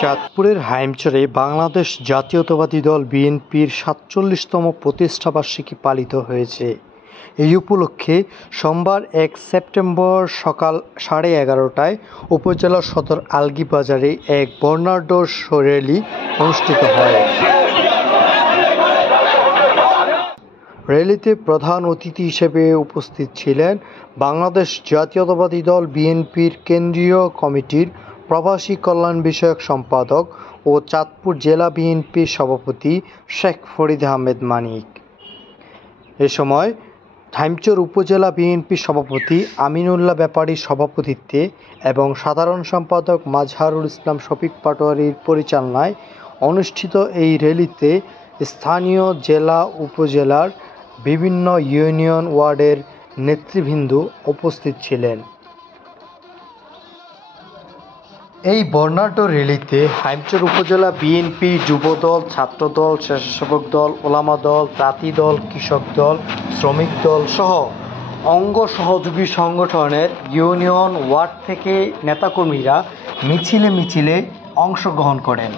চাঁদপুরের হাইমচরে বাংলাদেশ জাতীয়তাবাদী দল বিএনপির ৪৭তম প্রতিষ্ঠাবার্ষিকী পালিত হয়েছে। এই উপলক্ষে সোমবার ১ সেপ্টেম্বর সকাল 11:30টায় উপজেলা সদর আলগীবাজারে এক বর্ণাঢ্য র্যালি অনুষ্ঠিত হয়। র্যালিতে প্রধান অতিথি হিসেবে উপস্থিত ছিলেন বাংলাদেশ জাতীয়তাবাদী দল বিএনপির কেন্দ্রীয় কমিটির প্রবাসী কল্যাণ বিষয়ক সম্পাদক ও চাঁদপুর জেলা বিএনপির সভাপতি শেখ ফরিদ আহমেদ মানিক। এ সময় হাইমচর উপজেলা বিএনপির সভাপতি আমিনুল্লাহ ব্যাপারীর সভাপতিত্বে এবং সাধারণ সম্পাদক মাজহারুল ইসলাম শফিক পাটোয়ারীর পরিচালনায় অনুষ্ঠিত এই র্যালিতে স্থানীয় জেলা উপজেলার বিভিন্ন ইউনিয়ন ওয়ার্ডের নেতৃবৃন্দ উপস্থিত ছিলেন। এই বর্ণাঢ্য র্যালিতে হাইমচর উপজেলা বিএনপি, যুবদল, ছাত্রদল, স্বেচ্ছাসেবক দল, ওলামা দল, তাঁতি দল, কৃষক দল, শ্রমিক দল সহ অঙ্গ সহযোগী সংগঠনের ইউনিয়ন ওয়ার্ড থেকে নেতাকর্মীরা মিছিলে অংশগ্রহণ করেন।